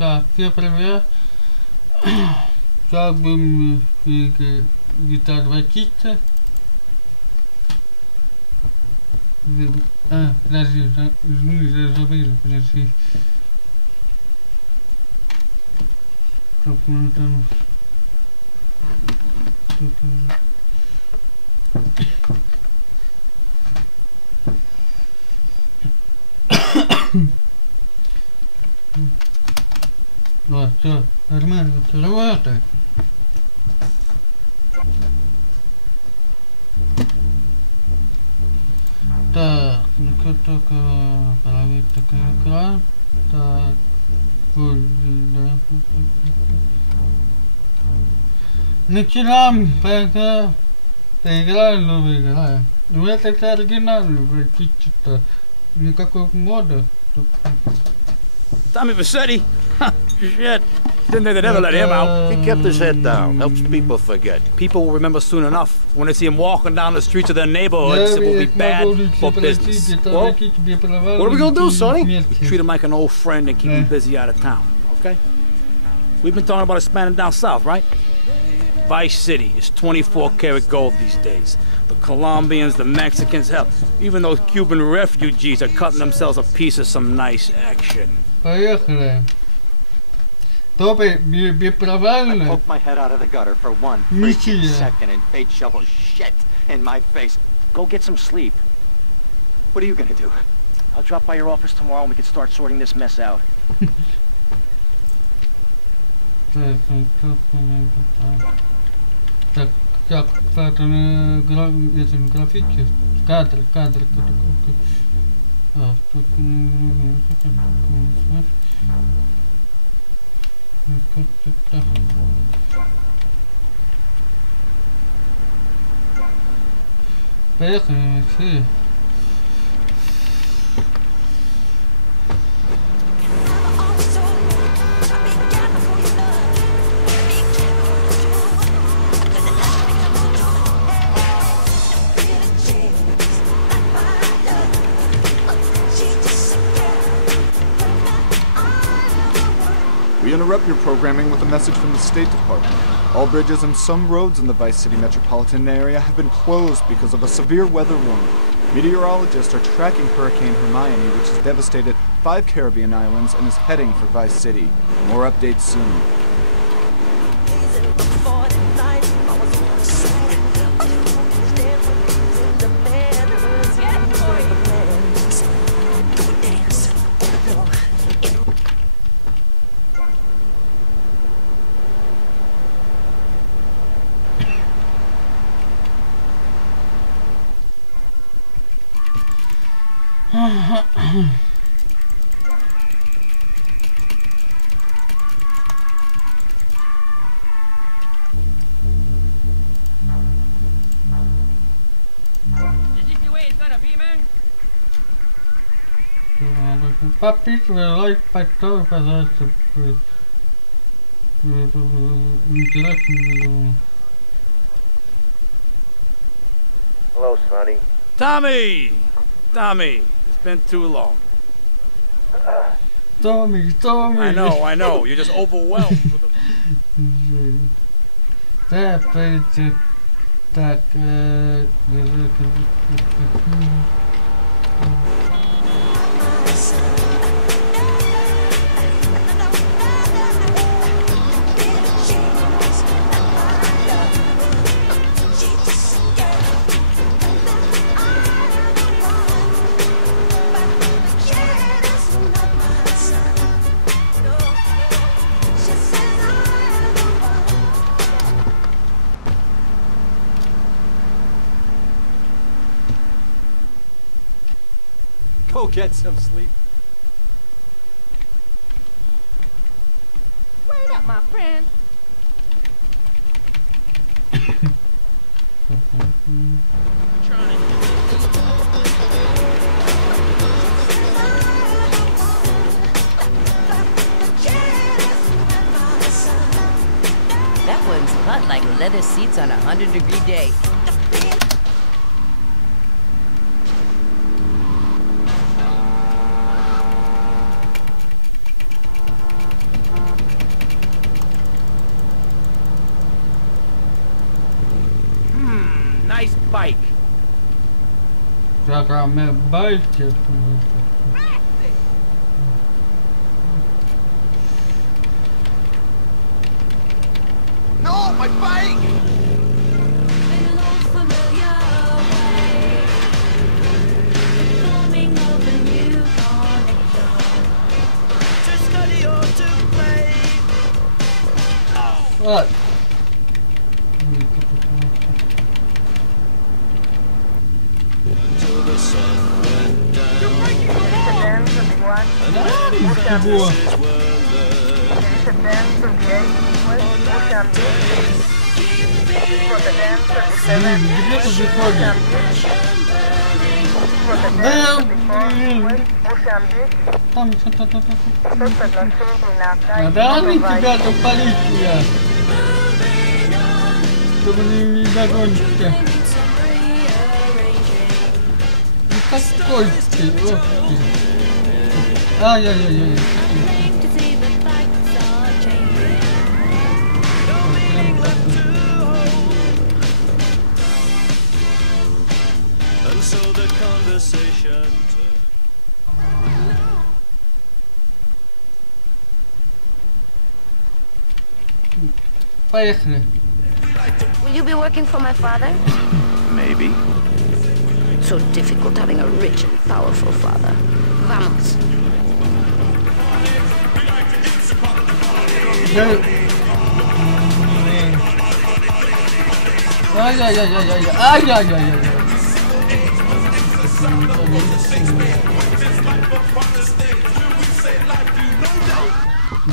Так, всем привет. Сейчас будем гитар ватиться. Подожди, забыл, подожди. Как мы там... Вот, все, нормально, работает. Так, ну-ка только проверить такой экран. Так, вот, да. Начинаем, пока поиграем, но выиграем. Ну это оригинальный, практически никакого мода. Tommy Vassetti? Shit. Didn't think they'd ever let him out. He kept his head down. Helps people forget. People will remember soon enough. When they see him walking down the streets of their neighborhoods, it will be bad for business. Well, what are we gonna do, Sonny? Treat him like an old friend and keep him busy out of town, okay? We've been talking about expanding down south, right? Vice City is 24-karat gold these days. The Colombians, the Mexicans, hell, even those Cuban refugees are cutting themselves a piece of some nice action. Поехали. I poked my head out of the gutter for one freaking second and fate shovels shit in my face. Go get some sleep. What are you gonna do? I'll drop by your office tomorrow and we can start sorting this mess out. Так, как это графики, кадр. Тут поехали, все. We interrupt your programming with a message from the State Department. All bridges and some roads in the Vice City metropolitan area have been closed because of a severe weather warning. Meteorologists are tracking Hurricane Hermione, which has devastated 5 Caribbean islands and is heading for Vice City. More updates soon. Подписывай, лайк, подписывай, пожалуйста. Интересно. Hello, Sonny. Tommy! Tommy, it's been too long. Tommy. I know, you're just overwhelmed with the... Так, Go get some sleep. Wait up, my friend. That one's hot like leather seats on a 100-degree day. bike. Программа байки. No, my bike! What? Где ты выходишь? Там что-то. Да они тебя тут полиция. Чтобы не догоните. Ну какой ты? Ох ты. Ай-яй-яй-яй. Поехали. Will you be working for my father? Maybe. It's so difficult having a rich and powerful father. Vamos. Ай-яй-яй-яй-яй.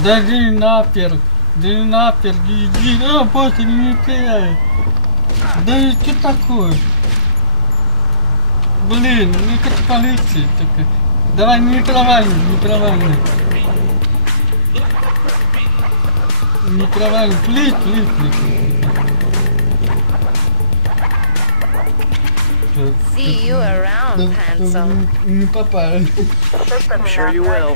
Да иди нахер. Да нахер, иди. Боже, не теряй. Да что такое? Блин, ну как полиция такая. Давай, не провальный. Не провальный, плит. See you around, handsome. Не попал. I'm sure you will.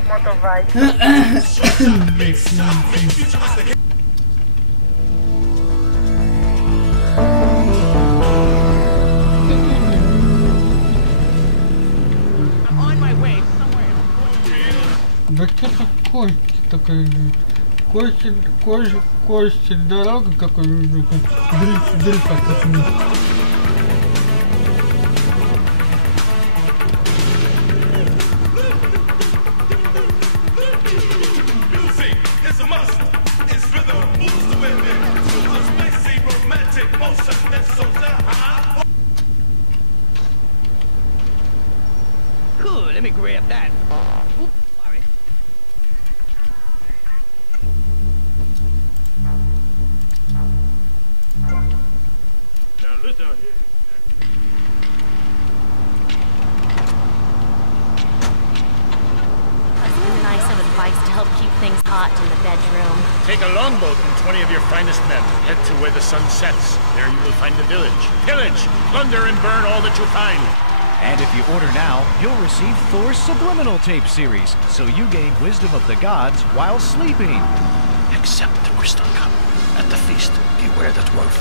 Да что-то кости такая. Кости, дорога какой дрифт как-то. Cool, let me grab that. Nice of advice to help keep things hot in the bedroom. Take a longboat and 20 of your finest men. Head to where the sun sets. There you will find a village. Pillage, plunder, and burn all that you find. And if you order now, you'll receive Thor's Subliminal Tape Series, so you gain wisdom of the gods while sleeping. Accept the crystal cup. At the feast, beware the dwarf.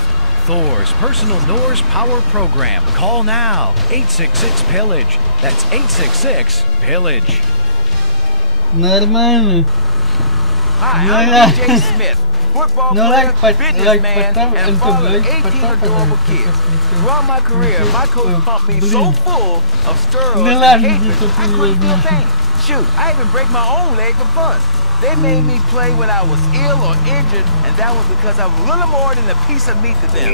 Thor's personal Norse power program. Call now. 866-PILLAGE. That's 866-PILLAGE. Нормально. Hi, I'm DJ Smith, football player, businessman, and father of 18 adorable kids. Throughout my career, my coach pumped me so full of steroids and hatred, I couldn't feel pain. Shoot, I even break my own leg for fun. They made me play when I was ill or injured, and that was because I was little more than a piece of meat to them.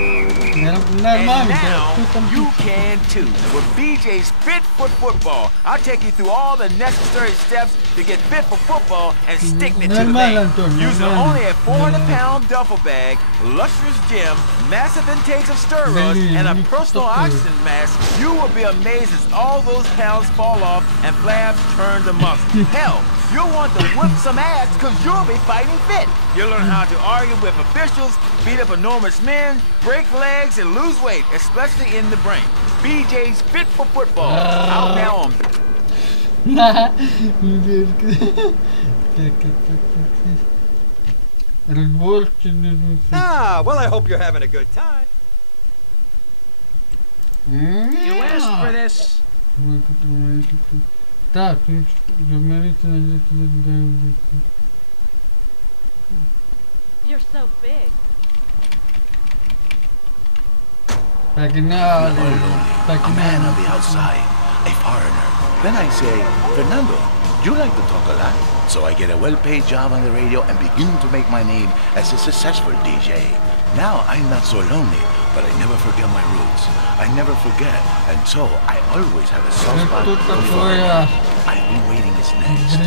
And now, you can too. With BJ's Fit for Football, I'll take you through all the necessary steps to get fit for football and sticking it to the man. Using only a 400-pound duffel bag, luxurious gym, massive intakes of steroids, and a personal oxygen mask, you will be amazed as all those pounds fall off and flabs turn to muscle. Hell, you'll want to whip some ass because you'll be fighting fit. You'll learn how to argue with officials, beat up enormous men, break legs, and lose weight, especially in the brain. BJ's Fit for Football. Out now on... Ah, well, I hope you're having a good time. You asked for this. Так, You're so big. A man on the outside, a foreigner. Then I say, Fernando, you like to talk a lot. So I get a well-paid job on the radio and begin to make my name as a successful DJ. Now I'm not so lonely, but I never forget my roots. I never forget, and so I always have a soft spot for foreigner. I've been waiting his next.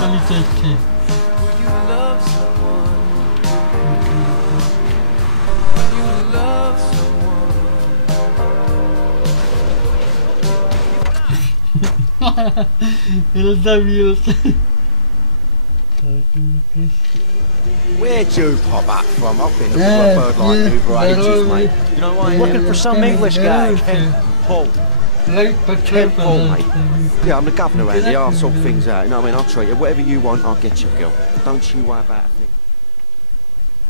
полицейский. Раздавился. Where'd you pop up from? I've been looking for a bird like you for ages, mate. You know why? Looking for some English guy. Ken Paul. Ken Paul, mate. Yeah, I'm the governor around here. I'll sort things out. You know what I mean? I'll treat you. Whatever you want, I'll get you, girl. Don't you worry about a thing.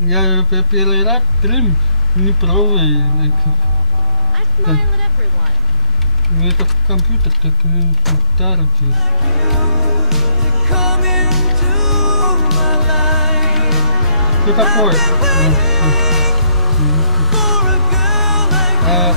Я первый раз стрим не пробую. I smile at everyone. Это компьютер как старый. Что такое? Ай!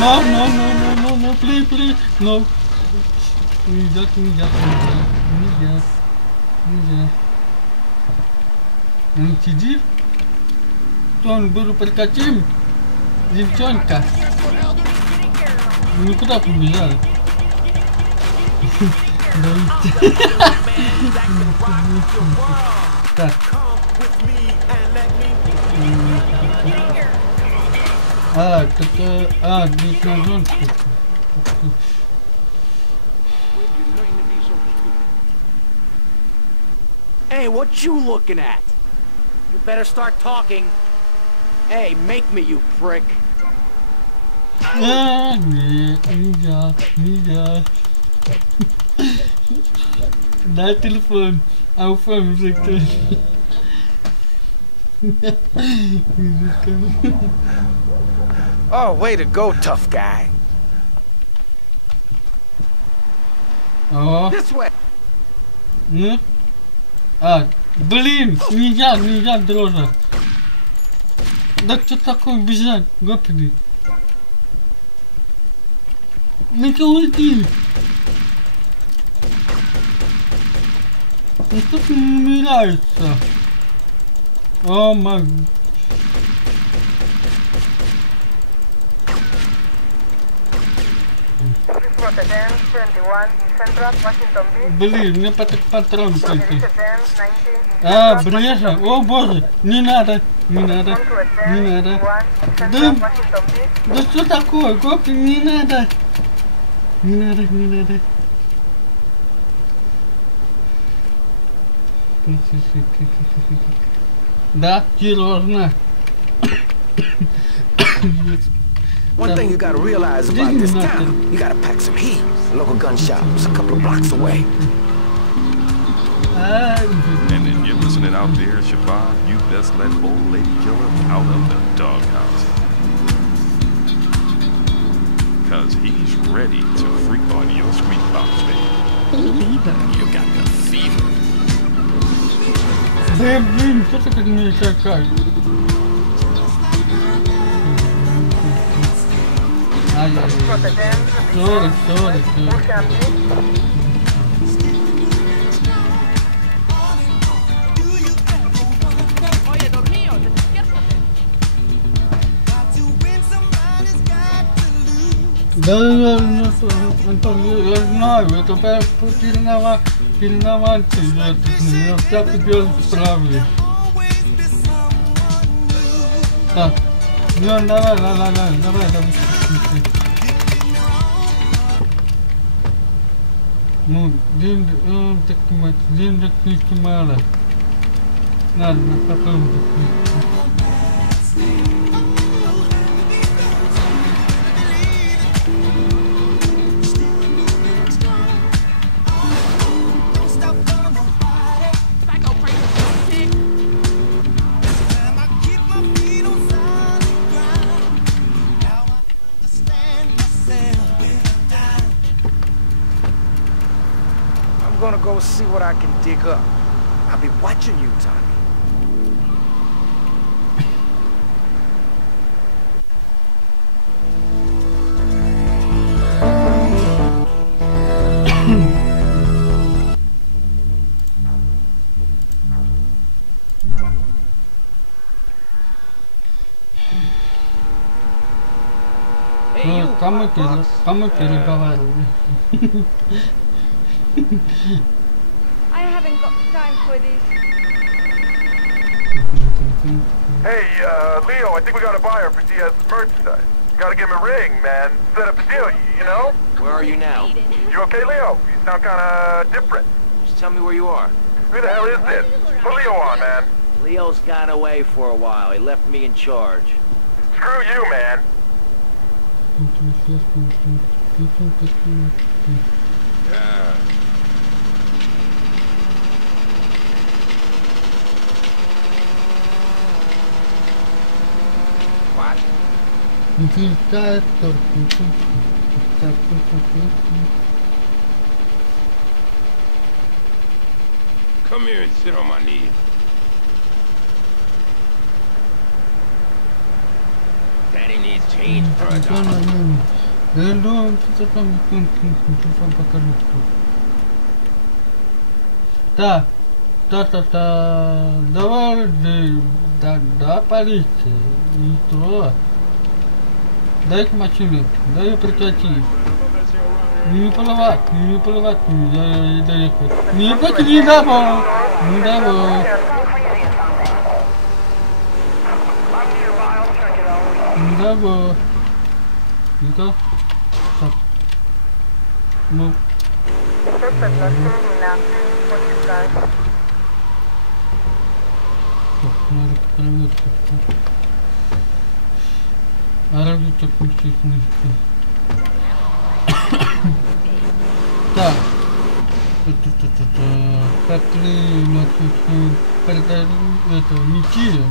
No, please, no. Нельзя. Он сидит, то он был прикатим, девчонка. Никуда побежал. Так. Здесь ножом что-то. Hey, what you looking at? You better start talking. Hey, make me, you prick. Нет, нельзя. Дай телефон, ауфон закрой. Oh, way to go, tough guy. This way. Блин, нельзя, дрожа. Да что такое бежать, господи. Николай, ну тут не умирается. О, маг. Блин, мне патрон только. Брежа. О боже, не надо. Да что такое, гоп, не надо. Да, серьезно. One thing you gotta realize about this town, you gotta pack some heat. The local gun shop is a couple of blocks away. And if you're listening out there, Shabbat, you best let old lady killer out of the doghouse. Cause he's ready to freak on your sweet box, baby. You got the fever. Блин, что ты как меня шакай? Sorry. Да, Антон, я знаю, это переновать, я всякий делать справлюсь. Так, давай. Ну, так денег мало. Надо потом. I'm gonna go see what I can dig up. I'll be watching you, Tommy. Кому переговаривали? I haven't got time for this. Hey, Leo, I think we got a buyer for Diaz's merchandise. Gotta give him a ring, man. Set up a deal, you know? Where are you now? You okay, Leo? You sound kinda different. Just tell me where you are. Who the hell is this? Put Leo on, man. Leo's gone away for a while. He left me in charge. Screw you, man. What? Come here and sit on my knees. Daddy needs change for a dollar. Давай, да, полиция, не то. Дай машину, дай прекрати. Не плевать, я далеко. Не будь, не давай, не давай. Не давай. Ну-ка, так. Ну. Надо проверить. А разве так не так. Как ли это миссия?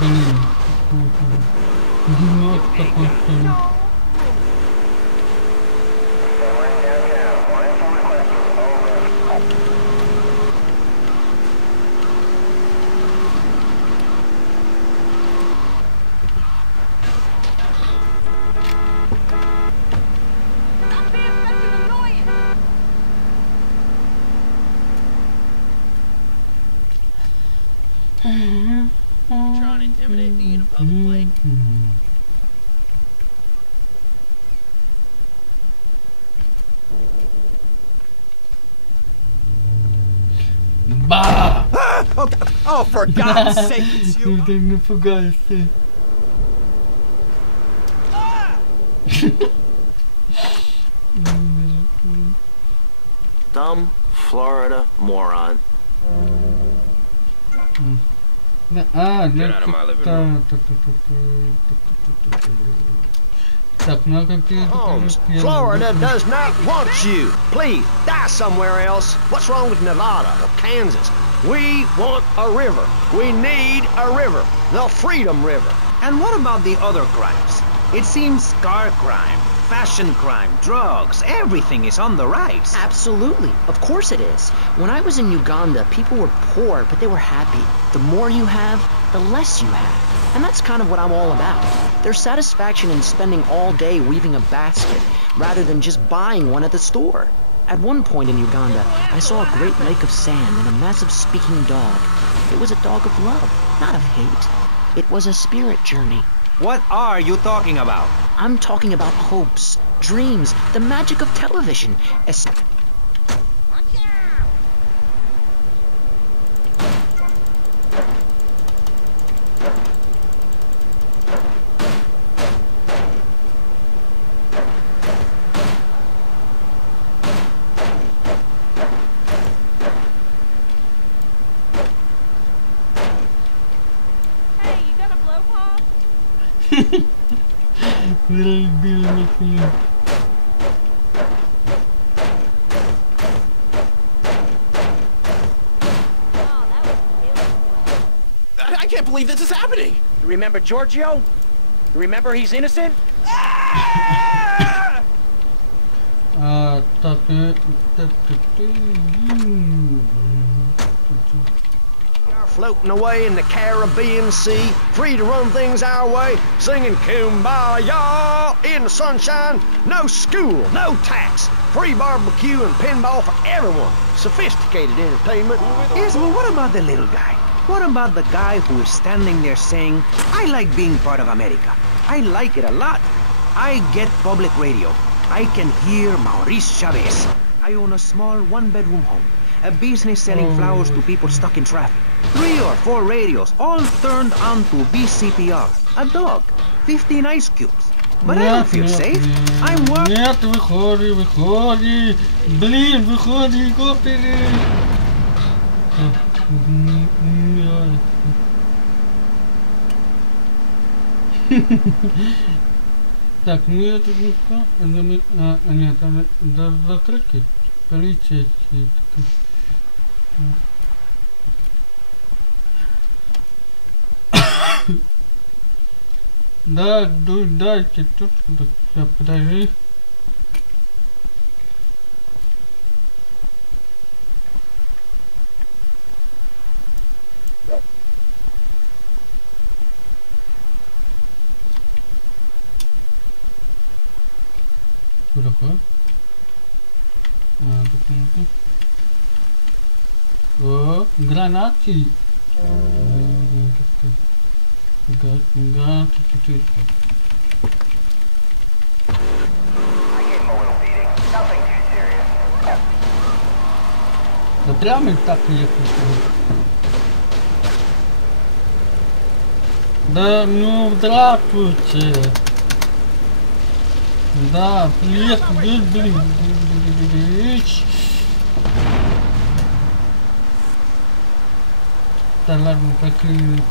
Блин, вот такой фильм. Trying to intimidate me in a public way. Bah! Oh, for God's sake, it's you! Не пугайся. Dumb Florida moron. Get out of my living room. Holmes, Florida does not want you. Please, die somewhere else. What's wrong with Nevada or Kansas? We want a river. We need a river. The Freedom River. And what about the other crimes? It seems car crime, fashion crime, drugs, everything is on the rise. Absolutely. Of course it is. When I was in Uganda, people were poor, but they were happy. The more you have, the less you have. And that's kind of what I'm all about. There's satisfaction in spending all day weaving a basket, rather than just buying one at the store. At one point in Uganda, I saw a great lake of sand and a massive speaking dog. It was a dog of love, not of hate. It was a spirit journey. What are you talking about? I'm talking about hopes, dreams, the magic of television. Little Bill McQueen. I can't believe this is happening! You remember Giorgio? You remember he's innocent? Floating away in the Caribbean Sea, free to run things our way, singing Kumbaya in the sunshine. No school, no tax, free barbecue and pinball for everyone. Sophisticated entertainment. Yes, well, what about the little guy? What about the guy who is standing there saying, I like being part of America. I like it a lot. I get public radio. I can hear Maurice Chavez. I own a small one-bedroom home, a business selling flowers to people stuck in traffic. 3 or 4 radios, all turned on to BCPR. A dog, 15 ice cubes. But I don't feel safe. I'm working. Нет, выходи. Блин, выходи, копили. Так, ну это никто. Нет, до закрытки. Полететь. Да, дайте тут. Сейчас, подожди. Что такое? Документы. О, гранаты. Да прямо и так ехать. Да ну здравствуйте. Да, привет, блин. Да ладно, какие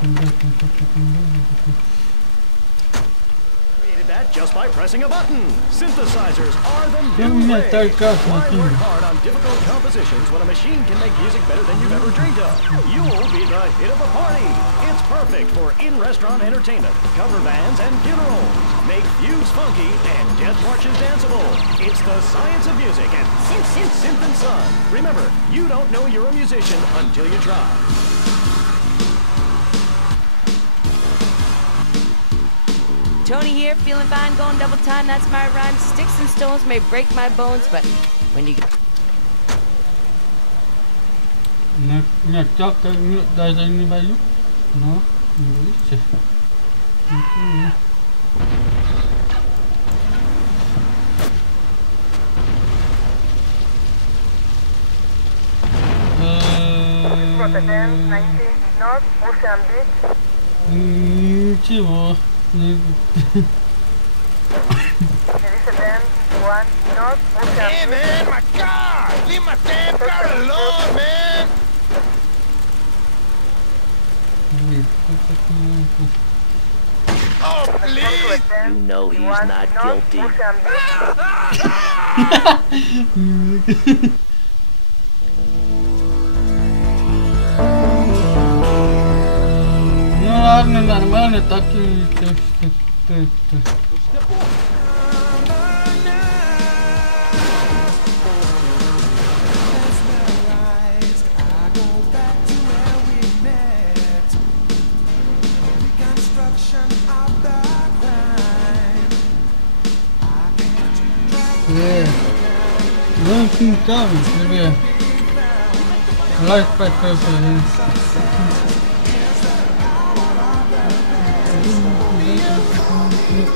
just by pressing a button. Synthesizers are the new way. Why work hard on difficult compositions when a machine can make music better than you've ever dreamed of? You'll be the hit of the party. It's perfect for in-restaurant entertainment, cover bands, and funerals. Make fugues funky and death marches danceable. It's the science of music at Synth and Son. Remember, you don't know you're a musician until you try. Tony here, feeling fine, going double time, that's my rhyme. Sticks and stones may break my bones, but when you... Нет, так даже не боюсь, но видите. Ничего. Hey man, my car! Leave my damn car alone, man! Oh, please! You know he's not guilty. Ну ладно, нормально, так и... Don't think coming, maybe life pack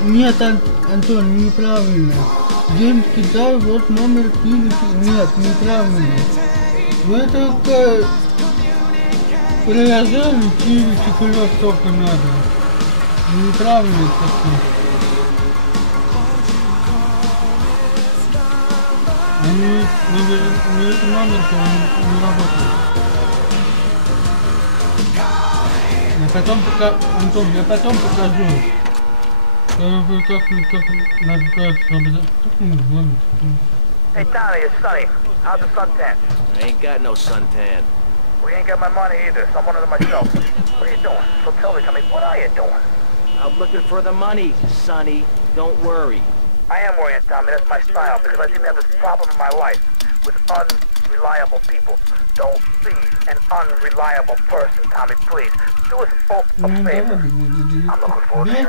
Нет, Антон, неправильно. День кидаю, вот номер пилики. Нет, неправильно. Ну это как приложение пилики клёв только надо. Неправильно такое. Этот номер не работает. Я потом покажу, Антон, я потом покажу. Hey Tommy, it's Sonny. How's the suntan? I ain't got no suntan. We ain't got my money either, so I'm one of them myself. What are you doing? So tell me, Tommy, what are you doing? I'm looking for the money, Sonny. Don't worry. I am worrying, Tommy. That's my style, because I seem to have this problem in my life with unreliable people. Don't be an unreliable person, Tommy, please. Do us both a favor. I'm looking forward to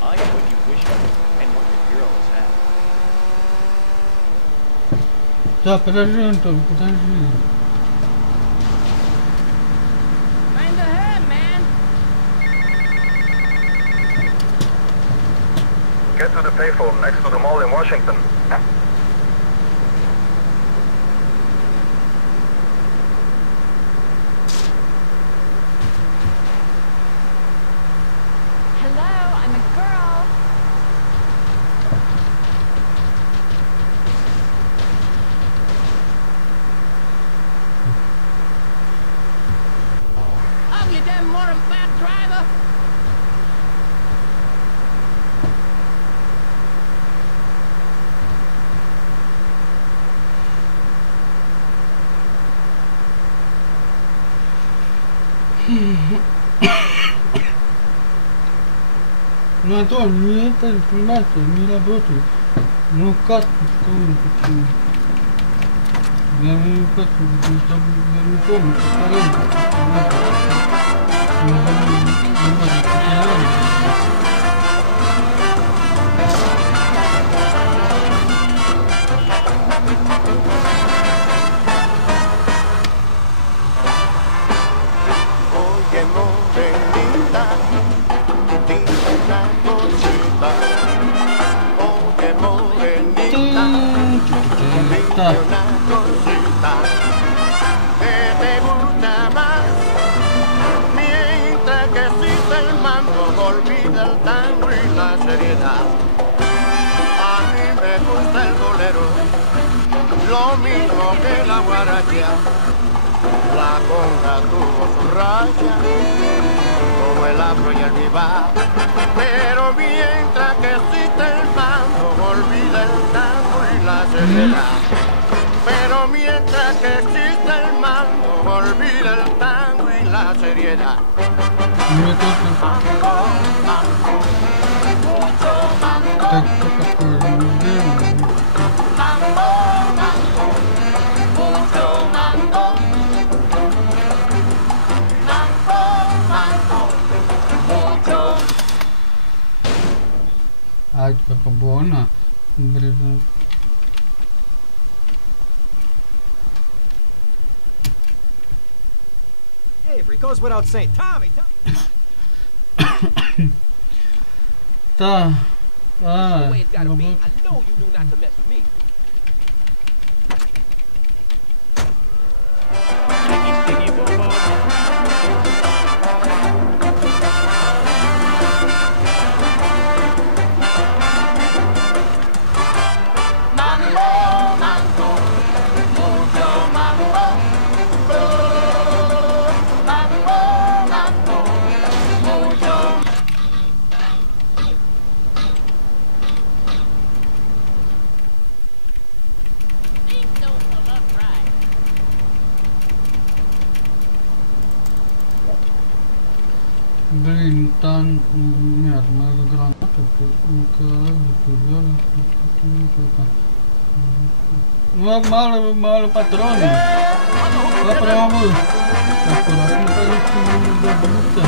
I am what you wish for, and what the girl has had. Да, подожди, Антон, подожди. Find ahead, man. Get to the payphone next to the mall in Washington. Hello, I'm a girl. Oh, you damn moron bad driver. Ну, Антон, не это информация не работает. Ну как почему? Я не помню, olvida el tango y la seriedad. A mí me gusta el bolero, lo mismo que la guaracha. La conga tuvo su raya, como el afro y el vivar. Pero mientras que existe el mambo, olvida el tango y la seriedad. Pero mientras que existe el mambo, olvida el tango y la seriedad. Ai, que buona. Hey, it goes without saying, Tommy. Да. I know you knew not to mess with me. Блин, там нет, моя граната, ну, мало патронов. Попробуй. Аккуратно, конечно, не забудьте.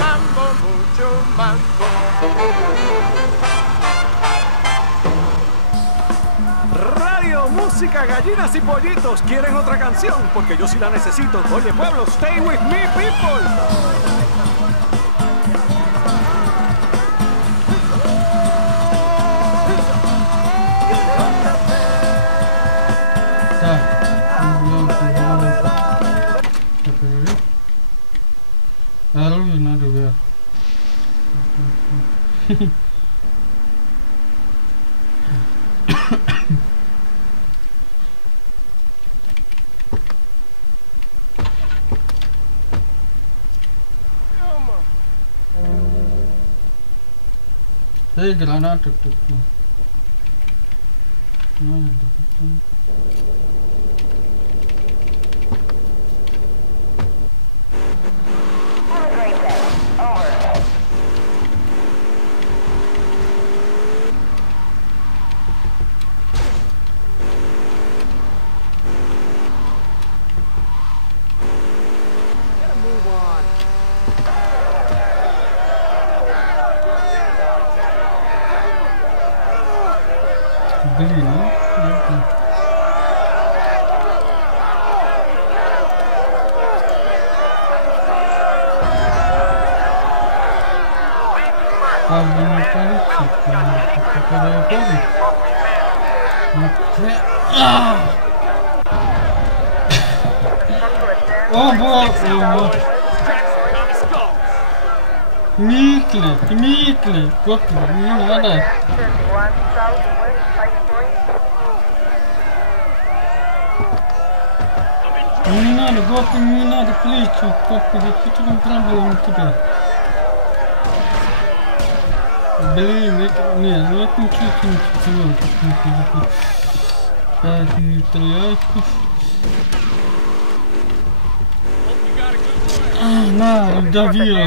Radio Música. música, gallinas y pollitos. ¿Quieren otra canción? Porque yo sí la necesito. Oye, pueblo, stay with me, people. Hey, granate. Oh boy! Immediately! What? Не надо, Господи, не надо, плечи, Господи, что там проблема у тебя? Блин, это... Не, ну это ничего не так, не стреляй. На, давила.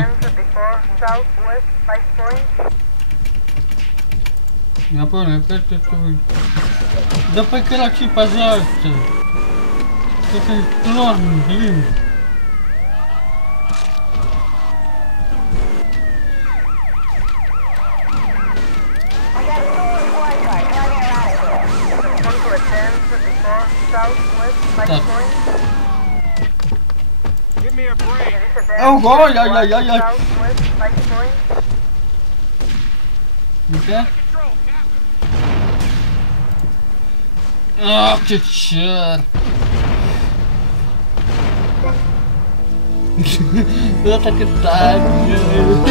Я понял, опять это вы. Да прекрати, пожалуйста. Это сложно, блин. Так. Ого, яй-яй-яй-яй. Ну-ка. Ах ты черт. Я так и так делаю.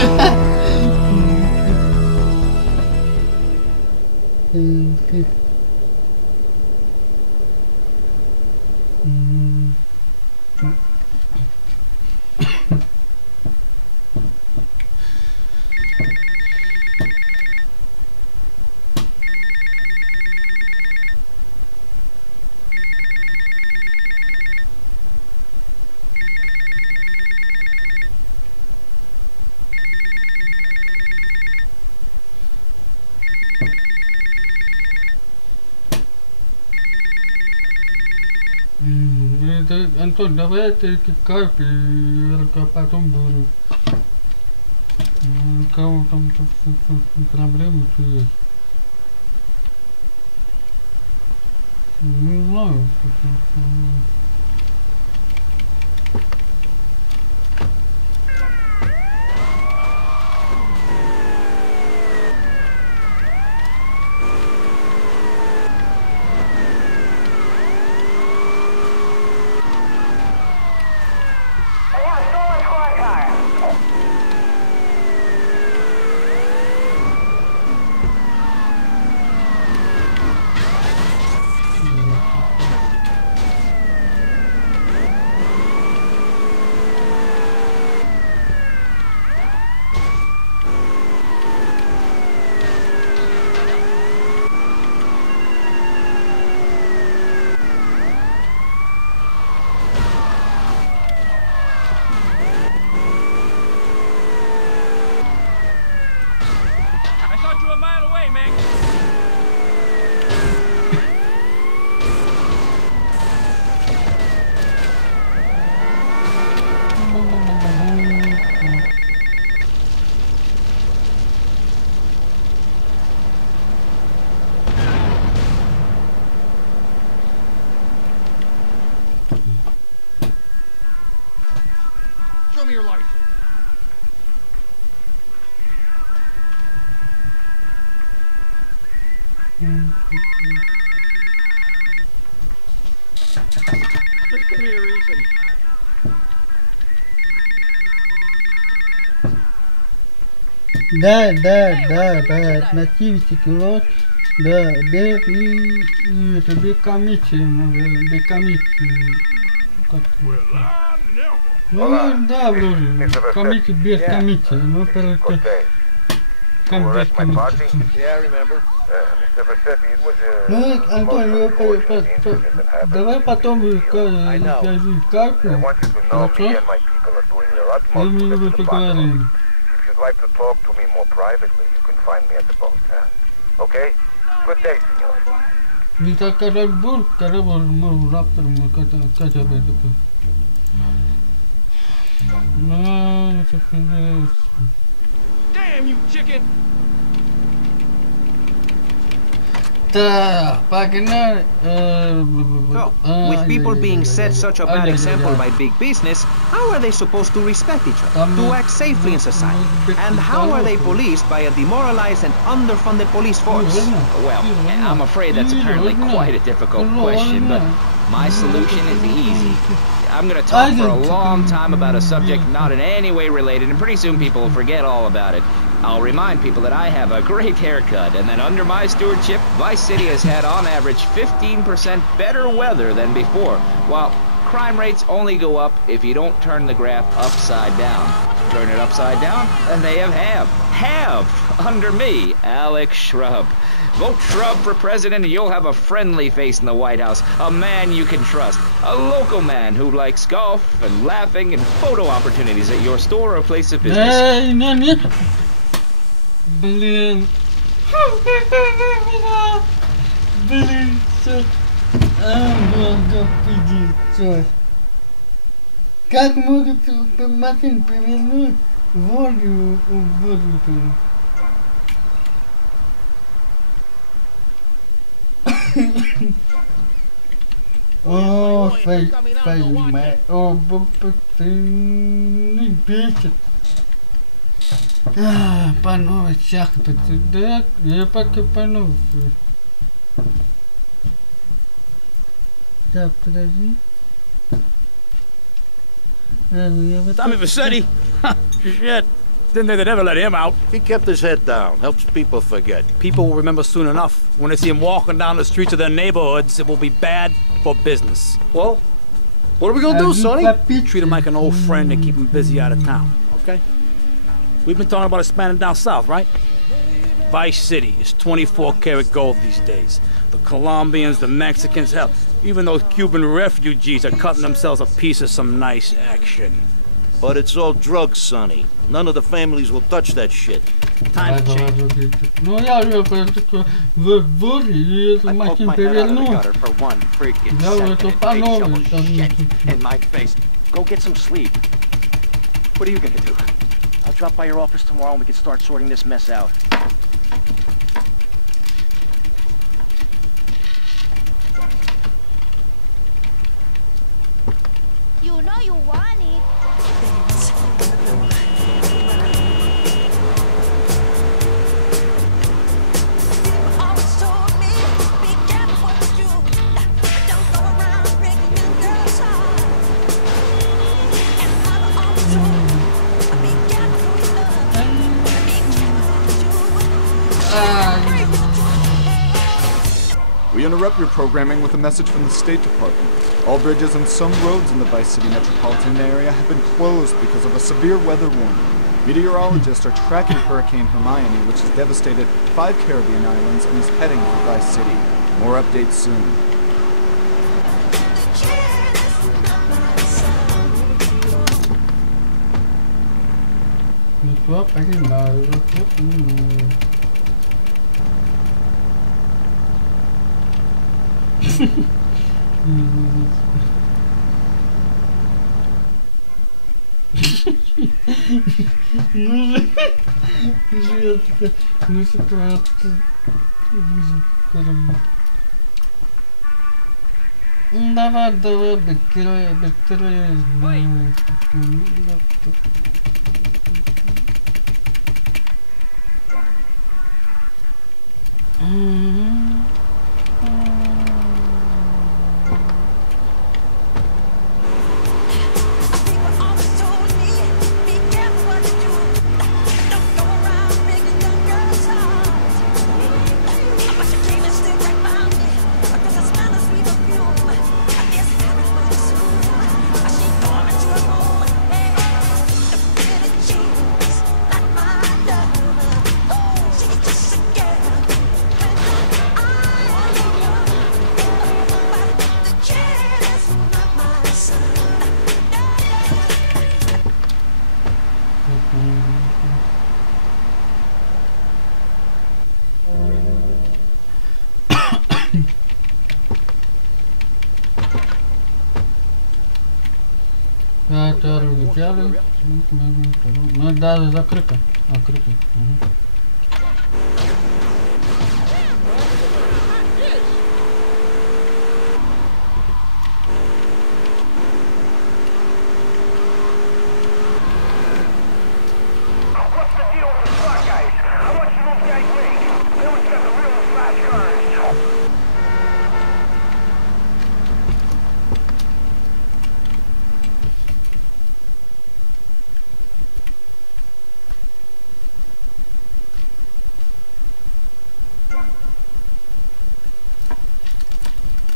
Антон, давай это кайф и потом буду. У кого там проблемы есть? Не знаю. Just give me a reason. Да, на тивисе кулак, да, без комиссии, без комиссии. Ну, да, вроде, комиссия без комиссии, но только без комиссии. Ну, Антон, давай потом скажи карту, хорошо? И мы поговорим. Like to talk to me more privately, you can find me at the boat, huh? Okay? Good day, senor. Не так корабль мы завтра мы катя это. Ну, это Damn you, chicken! With people being set such a bad example by big business, how are they supposed to respect each other, to act safely in society? And how are they policed by a demoralized and underfunded police force? Well, I'm afraid that's apparently quite a difficult question, but my solution is easy. I'm gonna talk for a long time about a subject not in any way related, and pretty soon people will forget all about it. I'll remind people that I have a great haircut, and that under my stewardship, Vice City has had on average 15% better weather than before, while crime rates only go up if you don't turn the graph upside down. Turn it upside down, and they have under me, Alex Shrub. Vote Shrub for president and you'll have a friendly face in the White House, a man you can trust, a local man who likes golf and laughing and photo opportunities at your store or place of business. Блин, что? Господи, что? Как могут машину повернуть воду в воду? О, феймэ, о, ты не бесит. По новой шахте, да, я пока по новой. Так, подожди. Tommy Vassetti? Shit. Didn't think they'd ever let him out. He kept his head down, helps people forget. People will remember soon enough. When they see him walking down the streets of their neighborhoods, it will be bad for business. Well, what are we gonna do, Sonny? Treat him like an old friend and keep him busy out of town, okay? We've been talking about expanding down south, right? Vice City is 24 karat gold these days. The Colombians, the Mexicans, hell, even those Cuban refugees are cutting themselves a piece of some nice action. But it's all drugs, Sonny. None of the families will touch that shit. Time to change. Ну я же в воде, и эту машину переверну. Я это по новой. In my face. Go get some sleep. What are you gonna do? I'll drop by your office tomorrow and we can start sorting this mess out. You know you want it. Always told me, be careful what you do. Don't go around breaking your girl's heart. And Mama always told me, be careful who you love. Be careful what you do. We interrupt your programming with a message from the State Department. All bridges and some roads in the Vice City metropolitan area have been closed because of a severe weather warning. Meteorologists are tracking Hurricane Hermione, which has devastated 5 Caribbean islands and is heading for Vice City. More updates soon. Давай, быстрее. это взяли. Ну да, закрыто. Открыто.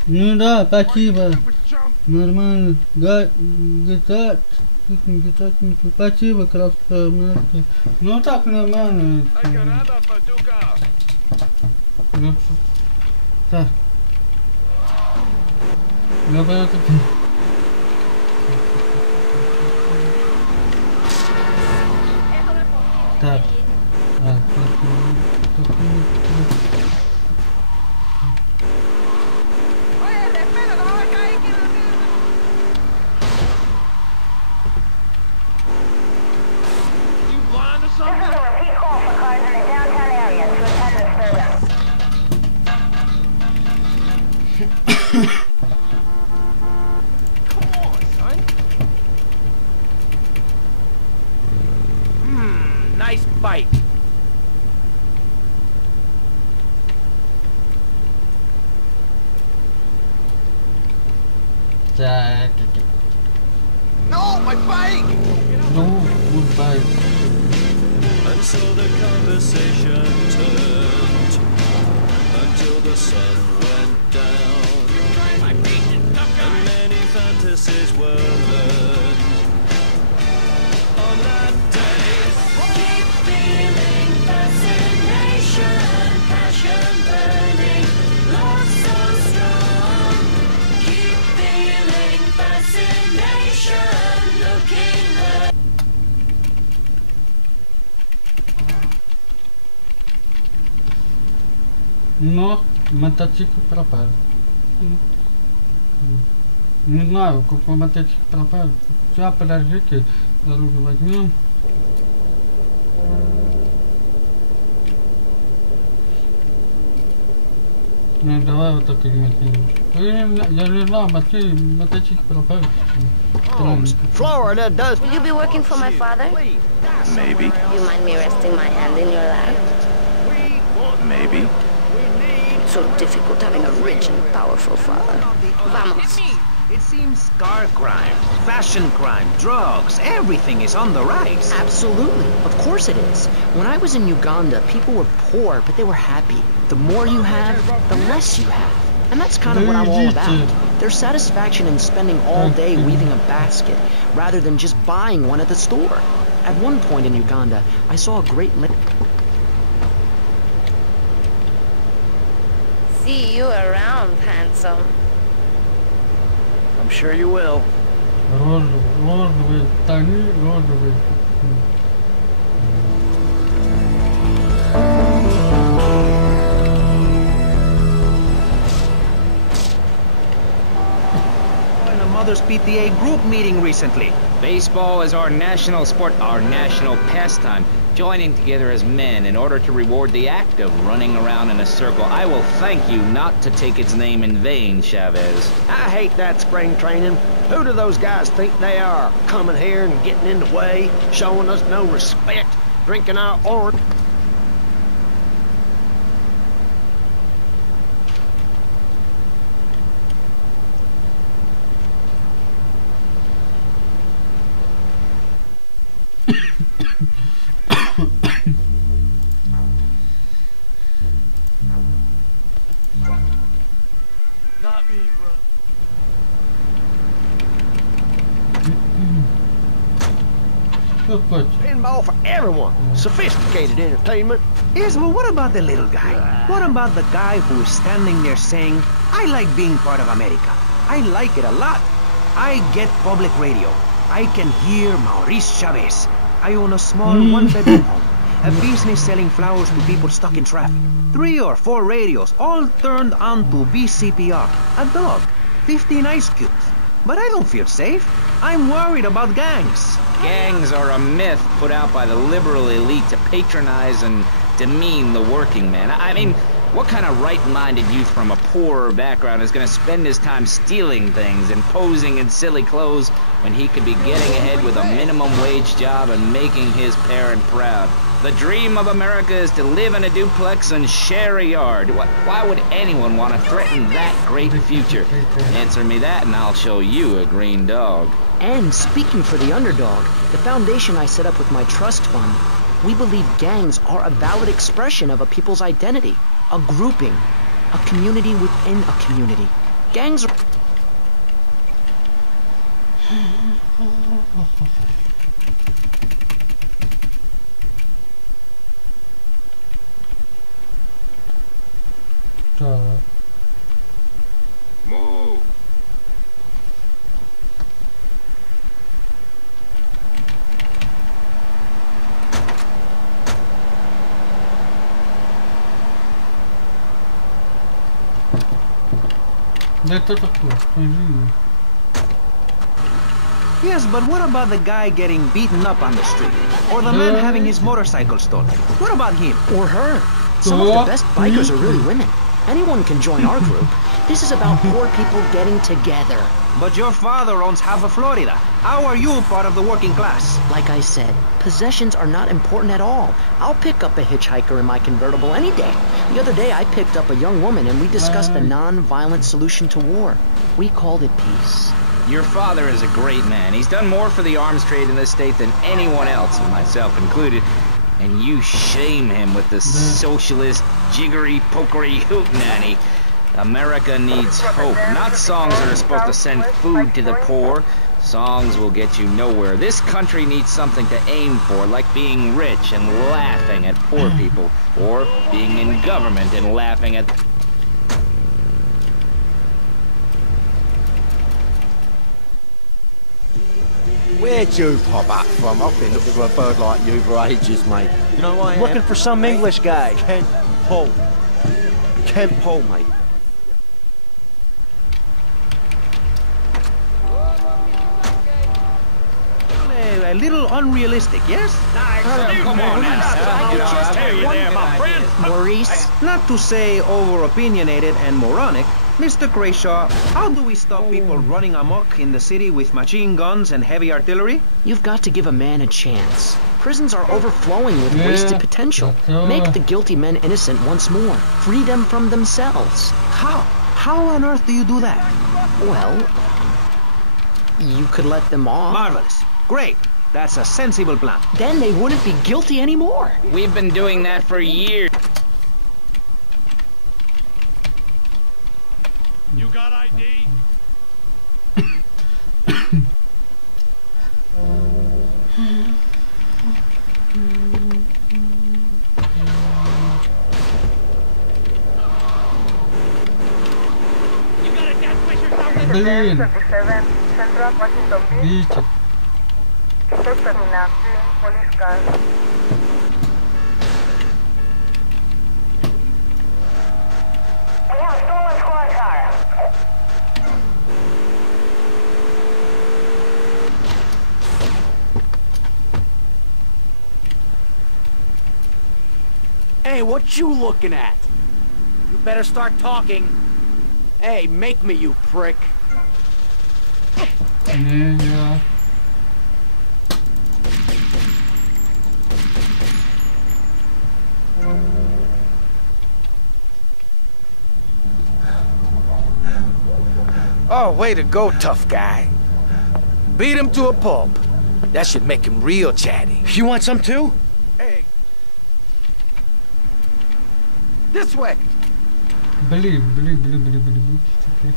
Ну да, спасибо. Нормально. GTA, спасибо, красавчик. Ну так нормально. Так. Так. Nice bite. No, my bike! No, goodbye. And so the conversation turned until the sun went down. And many fantasies were learned on that day. Keep feeling fascination, passion burning, love so strong. Keep feeling fascination, looking up. Но мотоцикл пропал. Не знаю, какой мотоцикл пропал. Сейчас, подождите, дорогу возьмем. Ну давай вот так и я не знаю, мотоцикл пропал. Florida does. Will you be working for my father? Maybe. You mind me resting my hand in your lap? Maybe. It's so difficult having a rich and powerful father. Vamos. It seems car crime, fashion crime, drugs, everything is on the rise. Absolutely. Of course it is. When I was in Uganda, people were poor, but they were happy. The more you have, the less you have. And that's kind of what I'm all about. There's satisfaction in spending all day weaving a basket, rather than just buying one at the store. At one point in Uganda, I saw a great See you around, handsome. I'm sure you will. Розовый, Тони, розовый. In a Mother's PTA group meeting recently. Baseball is our national sport, our national pastime. Joining together as men in order to reward the act of running around in a circle. I will thank you not to take its name in vain, Chavez. I hate that spring training. Who do those guys think they are? Coming here and getting in the way, showing us no respect, drinking our orange. Pinball for everyone. Sophisticated entertainment. Yes, well, what about the little guy? What about the guy who is standing there saying, I like being part of America. I like it a lot. I get public radio. I can hear Maurice Chavez. I own a small one-bedroom home. A business selling flowers to people stuck in traffic. 3 or 4 radios, all turned on to BCPR. A dog. 15 ice cubes. But I don't feel safe. I'm worried about gangs. Gangs are a myth put out by the liberal elite to patronize and demean the working man. I mean, what kind of right-minded youth from a poorer background is going to spend his time stealing things and posing in silly clothes when he could be getting ahead with a minimum wage job and making his parent proud? The dream of America is to live in a duplex and share a yard. Why would anyone want to threaten that great future? Answer me that and I'll show you a green dog. And speaking for the underdog, the foundation I set up with my trust fund, we believe gangs are a valid expression of a people's identity, a grouping, a community within a community. Gangs are... Move. Yes, but what about the guy getting beaten up on the street? Or the man having his motorcycle stolen? What about him? Or her. Some of the best bikers are really women. Anyone can join our group. This is about poor people getting together. But your father owns half of Florida. How are you part of the working class? Like I said, possessions are not important at all. I'll pick up a hitchhiker in my convertible any day. The other day I picked up a young woman and we discussed a non-violent solution to war. We called it peace. Your father is a great man. He's done more for the arms trade in this state than anyone else, myself included. And you shame him with the socialist, jiggery, pokery hootenanny. America needs hope, not songs that are supposed to send food to the poor. Songs will get you nowhere. This country needs something to aim for, like being rich and laughing at poor people, or being in government and laughing at... Where'd you pop up from? I've been looking for a bird like you for ages, mate. You know why I am? Looking for some English guy. Kent Paul. Kent Paul, mate. A little unrealistic, yes? Come on, Maurice? Not to say over-opinionated and moronic, Mr. Crashaw, how do we stop people running amok in the city with machine guns and heavy artillery? You've got to give a man a chance. Prisons are overflowing with wasted potential. Make the guilty men innocent once more. Free them from themselves. How? How on earth do you do that? Well, you could let them off. Marvelous. Great. That's a sensible plan. Then they wouldn't be guilty anymore. We've been doing that for years. You got ID? Блин. Central Washington Beach. Stop terminal. Police car. I have a stolen squad car. Hey, what you looking at? You better start talking. Hey, make me, you prick. Yeah. Oh, way to go, tough guy. Beat him to a pulp. That should make him real chatty. You want some too? Hey. This way. Believe. Okay.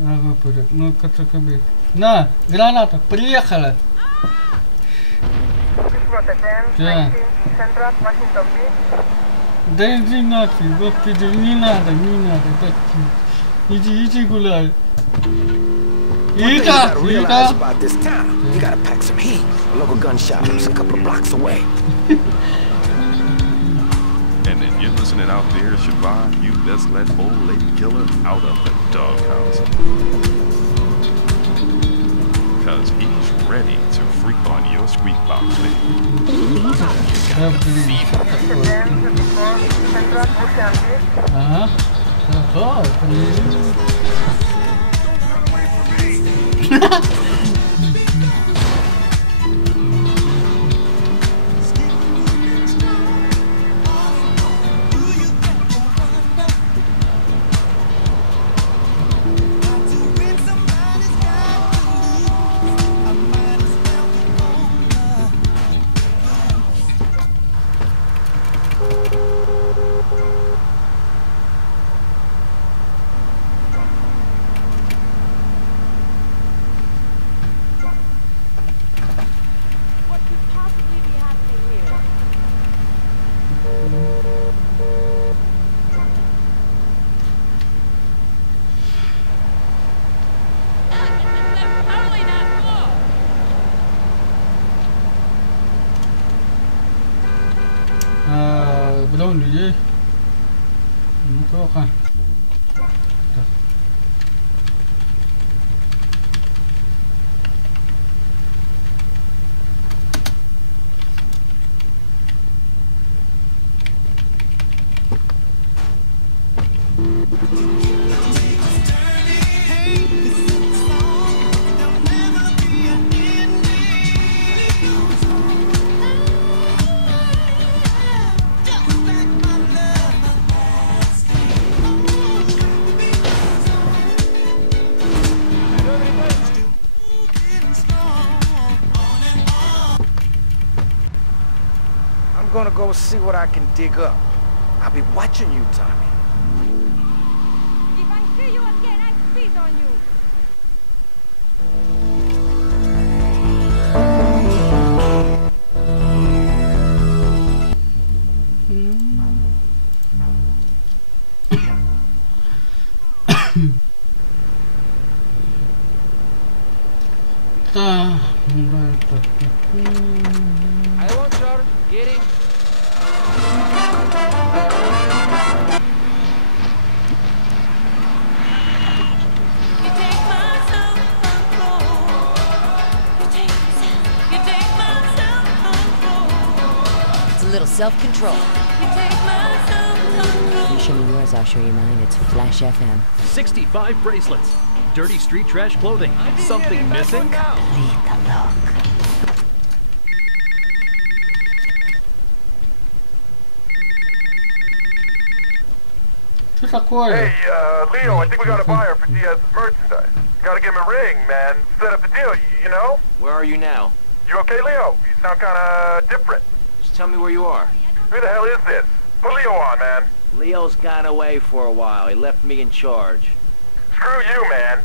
Ага, ну-ка, только бы. На, граната, приехала. Да. Да иди нафиг, господи, не надо, иди гуляй. Iga! About this town, you gotta pack some heat. A local gun shop is a couple of blocks away. And then you listening out there to survive, you best let old lady killer out of the doghouse. Cause he's ready to freak on your squeak box, baby. Belum dia. Muka kan. I'm gonna go see what I can dig up. I'll be watching you, Tommy. If I see you again, I spit on you. I won't charge. Get in. It's a little self-control. You show me yours, I'll show you mine. It's Flash FM. 65 bracelets. Dirty street trash clothing. Something missing? Lead the look. Hey, Leo, I think we got a buyer for Diaz's merchandise. Gotta give him a ring, man. Set up the deal, you know? Where are you now? You okay, Leo? You sound kinda different. Just tell me where you are. Who the hell is this? Put Leo on, man. Leo's gone away for a while. He left me in charge. Screw you, man.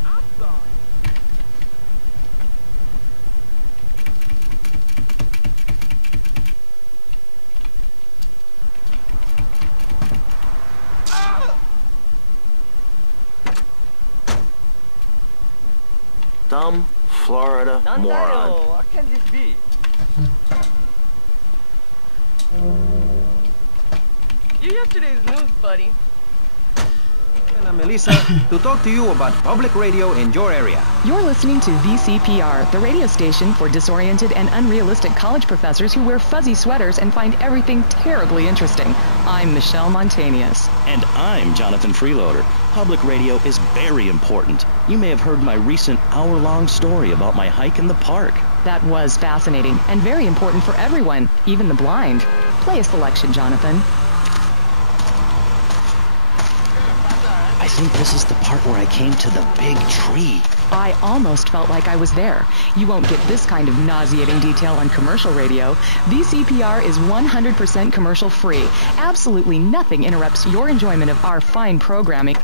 Dumb Florida moron. What can this be? You're yesterday's news, buddy. And Melissa, to talk to you about public radio in your area. You're listening to VCPR, the radio station for disoriented and unrealistic college professors who wear fuzzy sweaters and find everything terribly interesting. I'm Michelle Montanius. And I'm Jonathan Freeloader. Public radio is very important. You may have heard my recent hour-long story about my hike in the park. That was fascinating and very important for everyone, even the blind. Play a selection, Jonathan. I think this is the part where I came to the big tree. I almost felt like I was there. You won't get this kind of nauseating detail on commercial radio. VCPR is 100% commercial free. Absolutely nothing interrupts your enjoyment of our fine programming.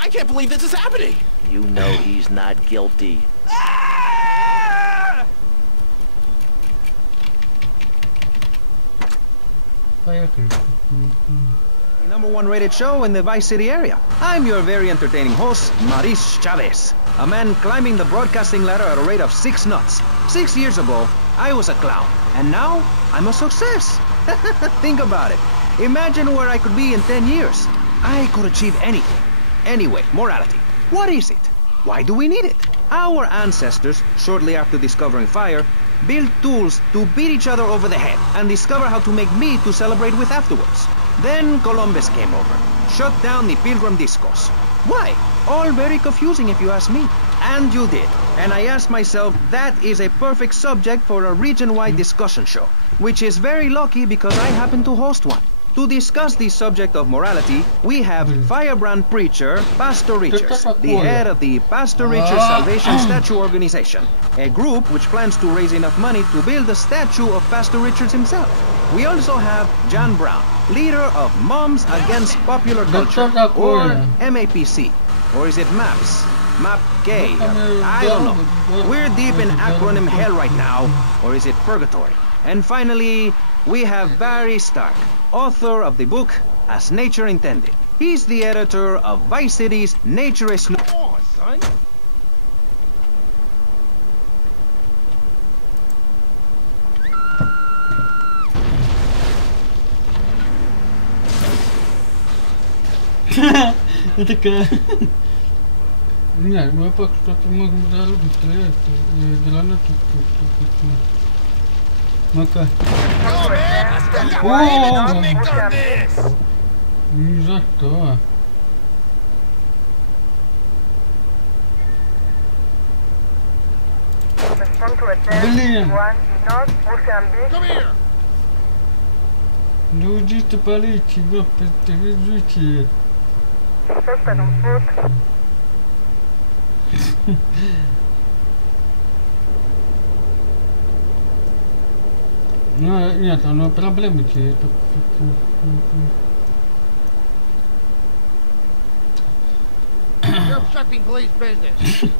I can't believe this is happening. You know he's not guilty. #1 rated show in the Vice City area. I'm your very entertaining host, Maurice Chavez, a man climbing the broadcasting ladder at a rate of 6 knots. 6 years ago, I was a clown, and now I'm a success. Think about it. Imagine where I could be in 10 years. I could achieve anything. Anyway, morality. What is it? Why do we need it? Our ancestors, shortly after discovering fire, built tools to beat each other over the head and discover how to make meat to celebrate with afterwards. Then Columbus came over, shut down the Pilgrim Discos. Why? All very confusing if you ask me. And you did. And I asked myself, that is a perfect subject for a region-wide discussion show, which is very lucky because I happen to host one. To discuss the subject of morality, we have firebrand preacher Pastor Richards, the head of the Pastor Richards Salvation Statue Organization, a group which plans to raise enough money to build a statue of Pastor Richards himself. We also have John Brown, leader of Moms Against Popular Culture, or MAPC, or is it MAPS? MAP gay? I don't know. We're deep in acronym hell right now, or is it purgatory? And finally, we have Barry Stark, author of the book As Nature Intended. He's the editor of Vice City's Nature is... Come on, son. Это такая... Нет, мы пока что-то можем заработать, стрелять. Гранаты тут. Ну-ка. Ни за что. Блин. Да уйдите полиции, господи, уйдите. Ну, нет, оно проблемы тебе. You're obstructing police business.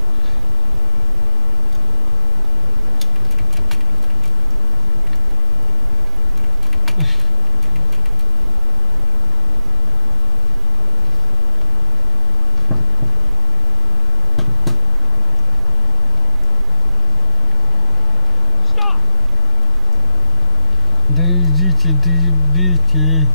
Да идите, да ебите.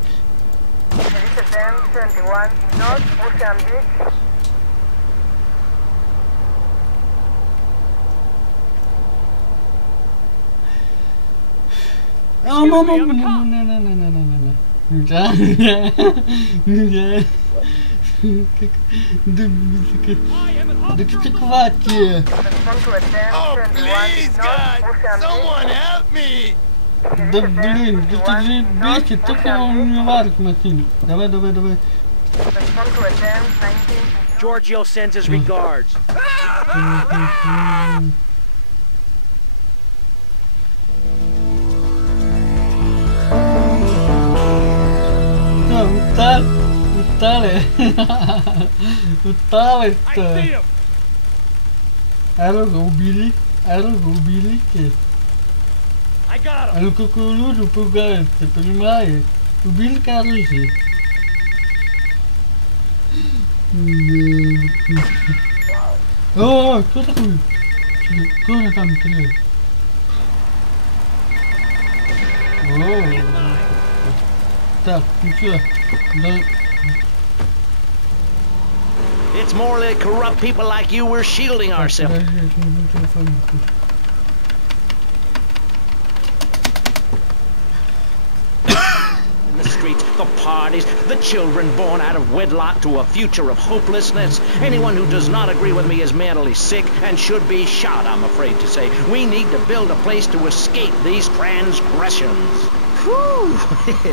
Да ты хватит! Oh, please, God! Someone help me! Да блин, да ты же бесит, только он не варит машину. Давай. Giorgio sends his regards. Устали-то. Оружие убили, А ну какую лужу пугается, понимаешь? Убили оружие. О, кто такой? Кто там стреляет? Так, ну что? Да. It's more like corrupt people like you we're shielding ourselves. In the streets, the parties, the children born out of wedlock to a future of hopelessness. Anyone who does not agree with me is mentally sick and should be shot, I'm afraid to say. We need to build a place to escape these transgressions. Whew,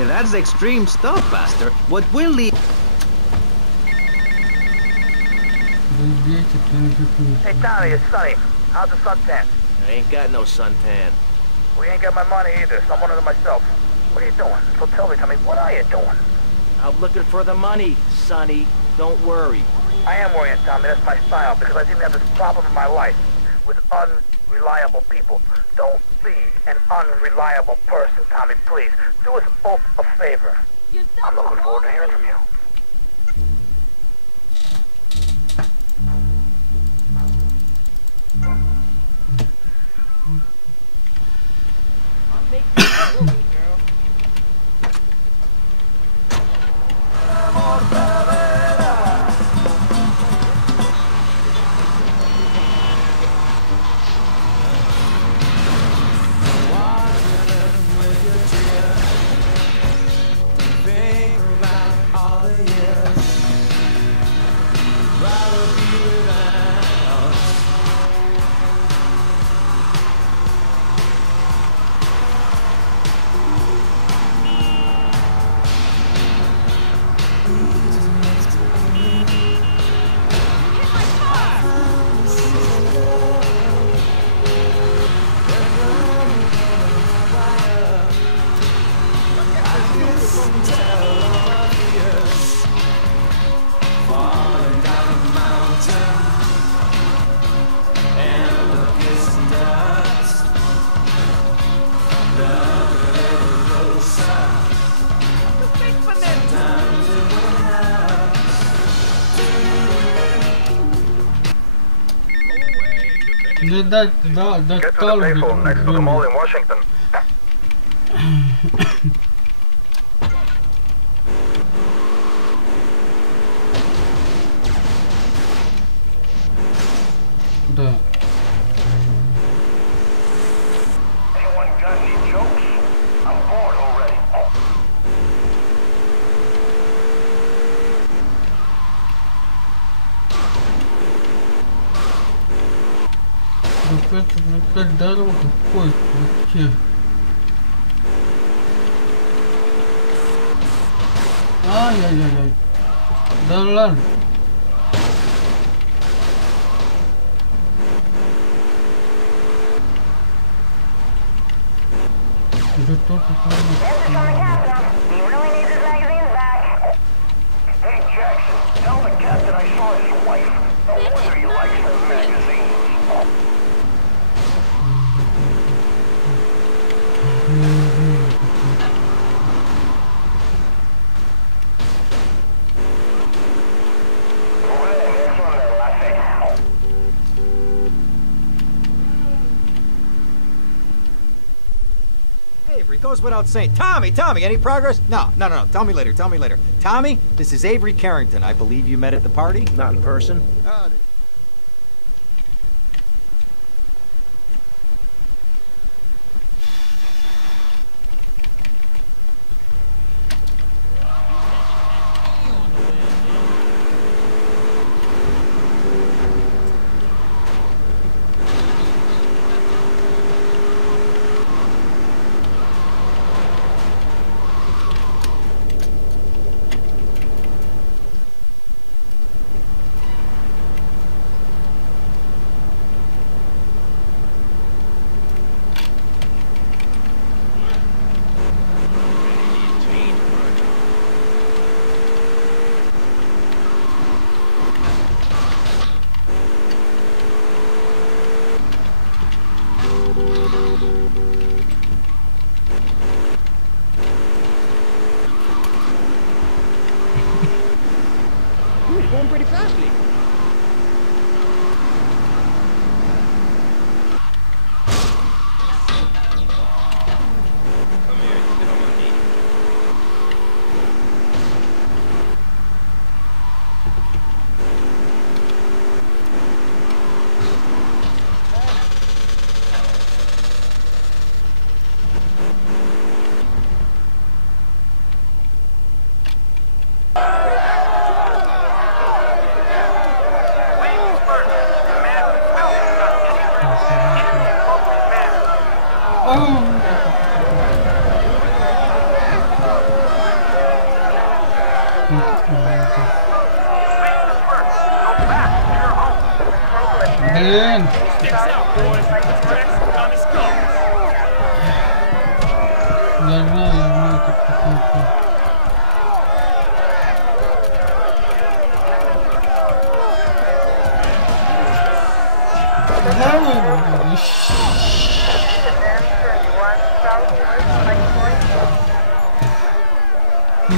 that's extreme stuff, Pastor. What will the... Hey, Tommy, it's Sonny. How's the suntan? I ain't got no suntan. We ain't got my money either, so I'm one of them myself. What are you doing? So tell me, Tommy, what are you doing? I'm looking for the money, Sonny. Don't worry. I am wearing it, Tommy. That's my style because I seem to have this problem in my life with unreliable people. Don't be an unreliable person, Tommy, please. Do us both a favor. I'm looking forward to hearing from you. Get to the payphone next to the mall in Washington. Anyone got any jokes? I'm bored already. Как дорога ходит вообще. Ай-яй-яй-яй. Да ладно. Да только Hey Jackson, tell the captain I saw his wife. No wonder he likes the magazines. Avery, goes without saying. Tommy, any progress? No. Tell me later. Tommy, this is Avery Carrington. I believe you met at the party? Not in person. Going pretty fastly.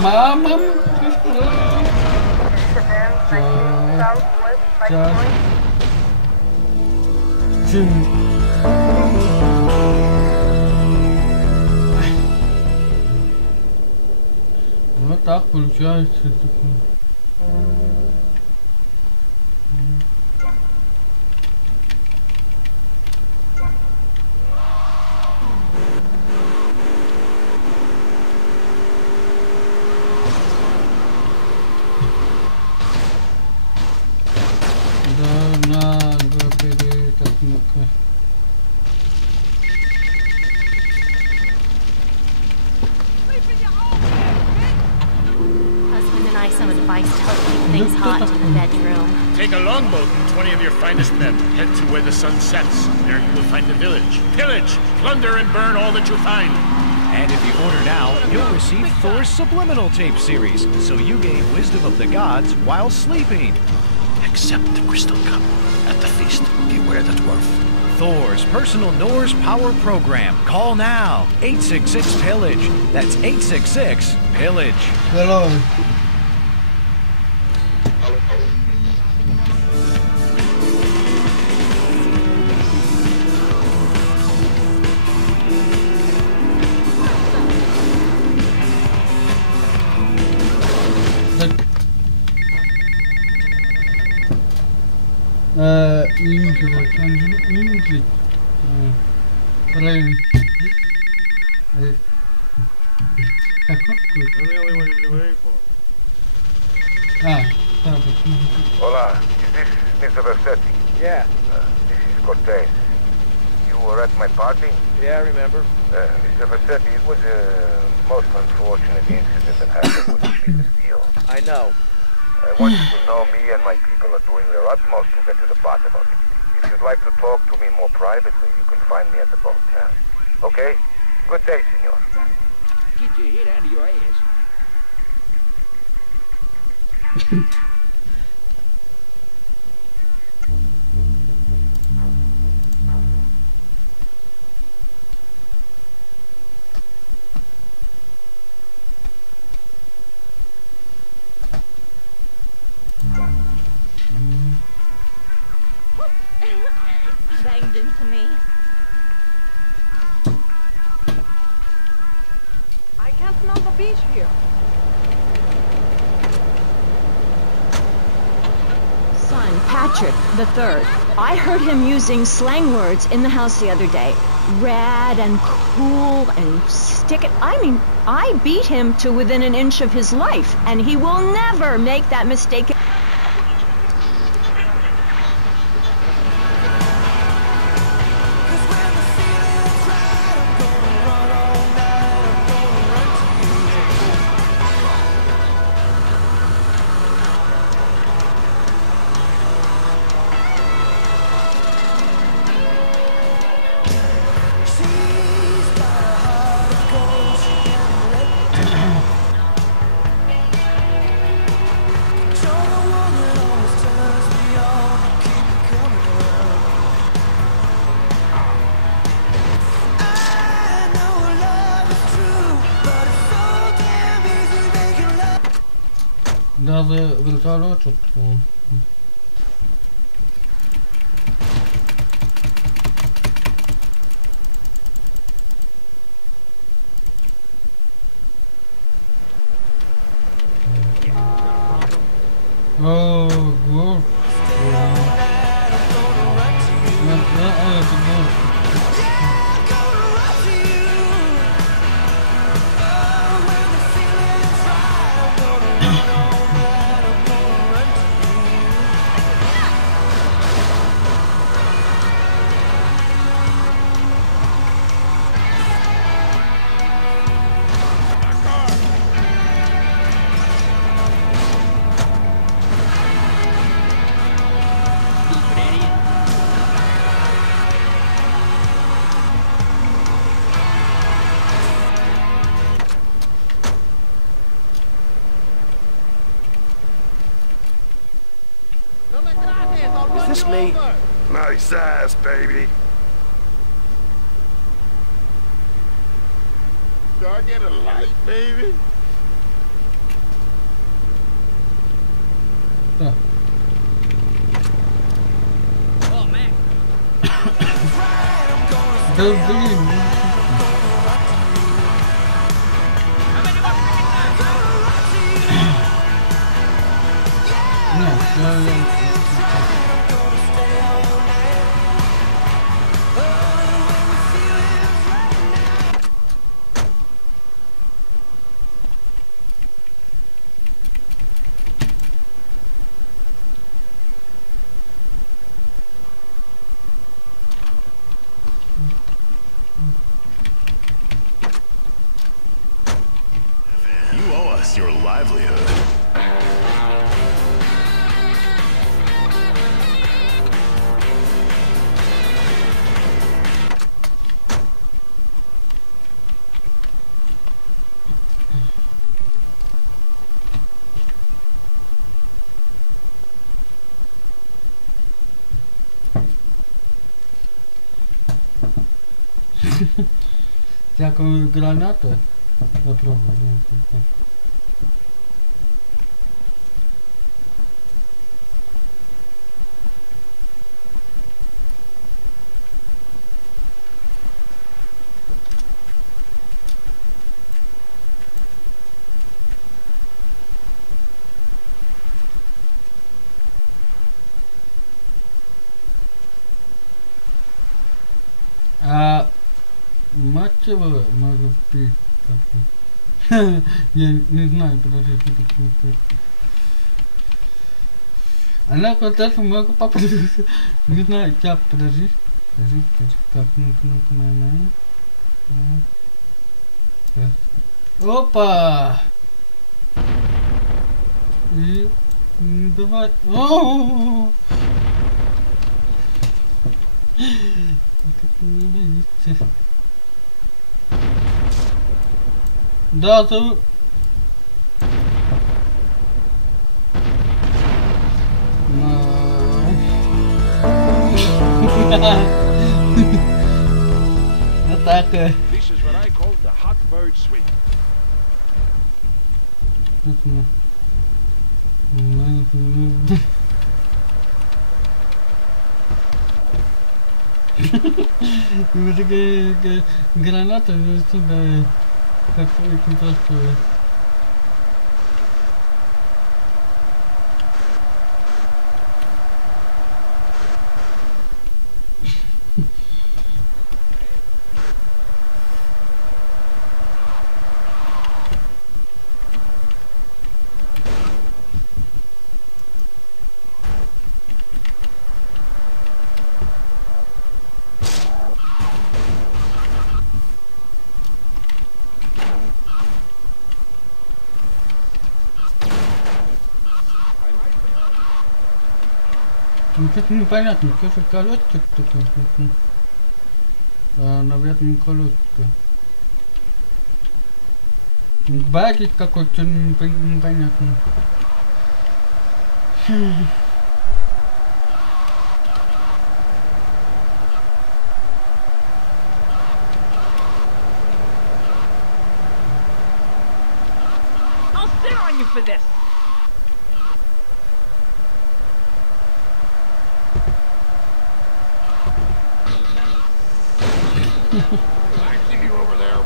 Mama. Вот так получается. Husband and I some advice to help keep things hot in the bedroom. Take a longboat and 20 of your finest men. Head to where the sun sets. There you will find a village. Pillage, plunder, and burn all that you find. And if you order now, you'll receive Thor's subliminal tape series, so you gain wisdom of the gods while sleeping. Accept the crystal cup. At the feast, beware the dwarf. Thor's personal Norse power program. Call now. 866-PILLAGE. That's 866-PILLAGE. Hello. Hola, is this Mr. Versetti? Yeah. This is Cortez. You were at my party? Yeah, I remember. Mr. Versetti, it was a most unfortunate incident that happened with the business deal. I know. I want you to know me and my people are doing their utmost to get to the bottom of it. If you'd like to talk to me more privately, you can find me at the boat, yeah? Okay? Good day, senor. Get your head out of your ass. Banged into me. I can't smell the beach here. Son, Patrick the Third. I heard him using slang words in the house the other day. Rad and cool and stick it. I mean, I beat him to within an inch of his life, and he will never make that mistake. Даже вертолетчик. Oh, good. Is this me? Nice ass, baby. Do I get a light, baby? Oh man. The You owe us your livelihood. Всякую гранату попробую. Мать его, могу пить. Я не знаю, подождите, почему. Она вот могу попробовать. Не знаю, как, подожди. Как, ну-ка, наверное. Опа! И давай. О! Да, то... Атака. This is what I call the hot bird sweep. Граната сюда как очень простое. Ну что-то непонятно, что-то колодки такое. Наверное, колодки. Баги какой-то непонятный. I'll sit on you for this. I see you over there.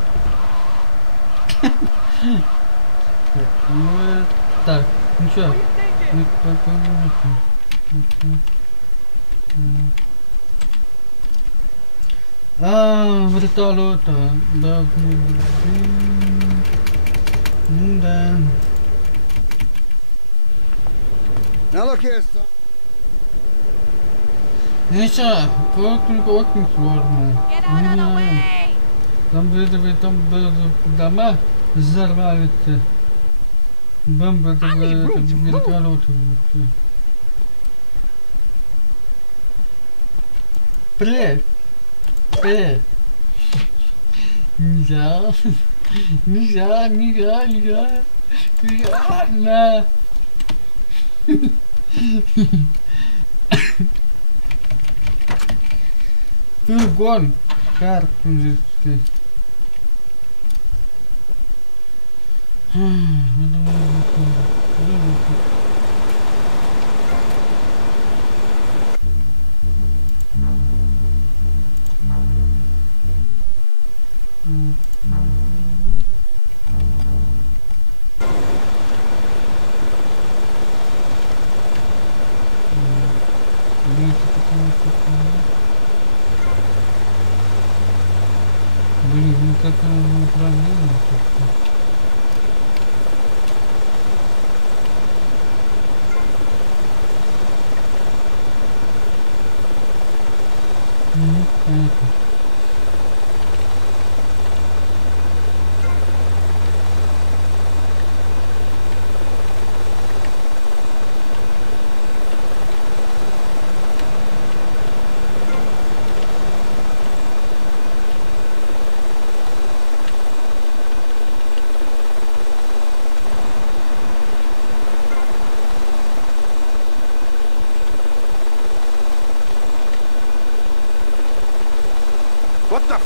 Ну так, ну что? Вертолета, да, да. Now look here, son. Ничего, очень сложно. Там дома взорваются. Бомба это вертолеты. Привет! Привет! Нельзя! Нельзя! На! Гон. Карпинский. Блин, ну как управление как-то. Понятно. What the f...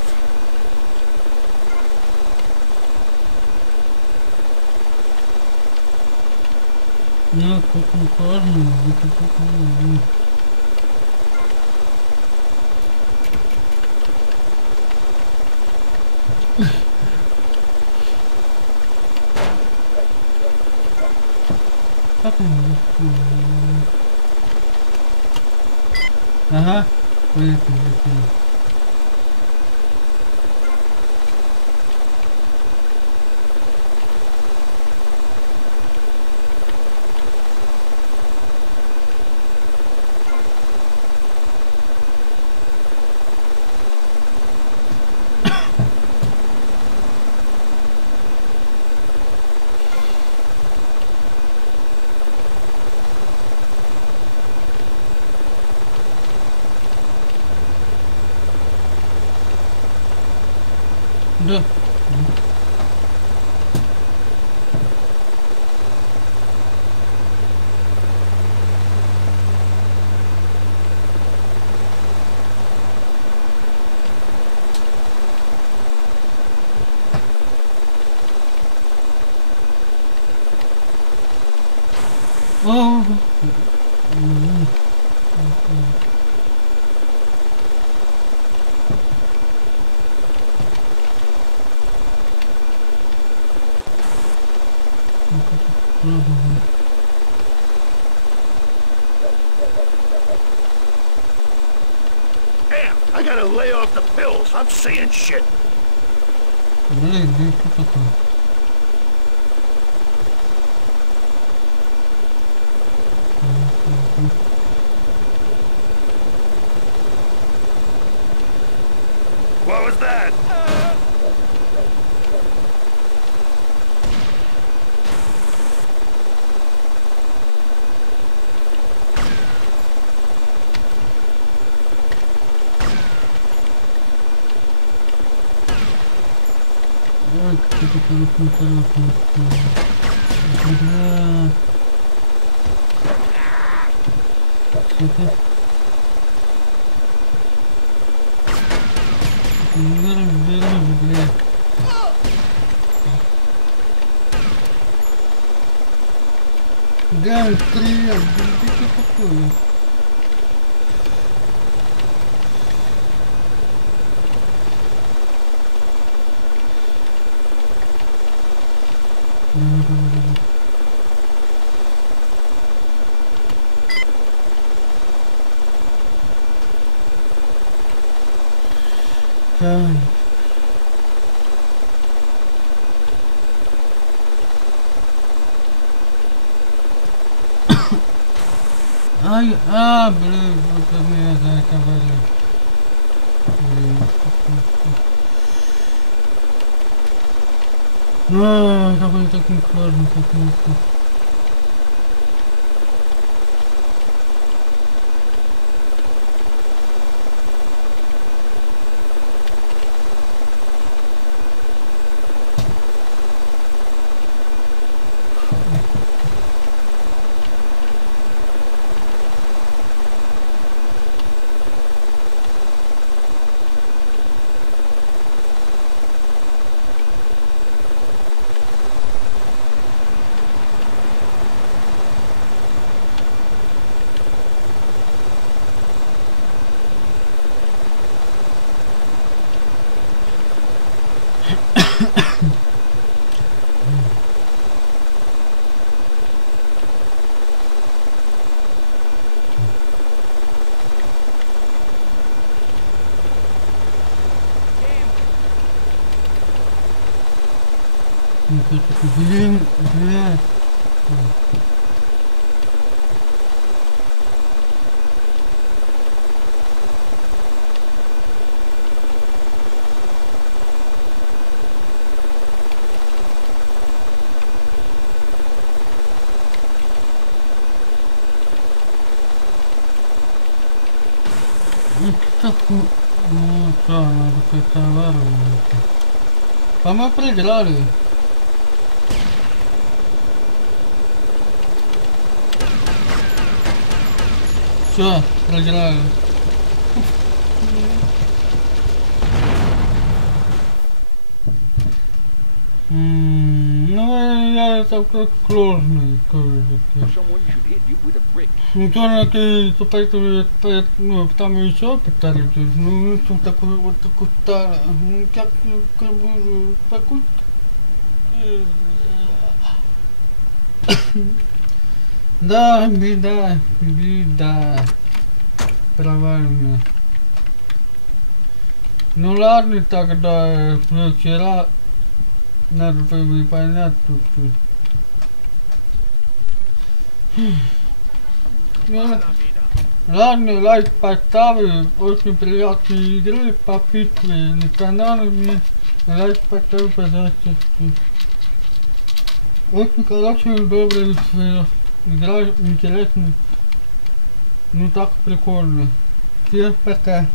Ну, как не сложно, Ага, понятно. Да. О, Damn, I gotta lay off the pills. I'm seeing shit. Блин, да что такое? What was that? Ой, какой-то хороший. Да. Что-то. Не разберусь, блядь. Да, привет, да что такое? Так. Ай, блин, вот меня заковали. Блин, какой так не сложно, так не сложно. Блин, блядь. Ну что, надо как-то воровать. А мы проиграли. Все, проиграли. Ну, я такой сложный кое-что. Ну, то поэтому, ну, там еще пытались, ну, там такой вот такой старый, ну, как бы, такой... Да, беда. Провально. Ну ладно, тогда вчера надо было понять тут. Ну, ладно, лайк поставил, очень приятные игры, подписывайтесь на канал, мне лайк поставил, пожалуйста. Очень хорошая, добрая игра, интересная. Ну так прикольно. Всем пока.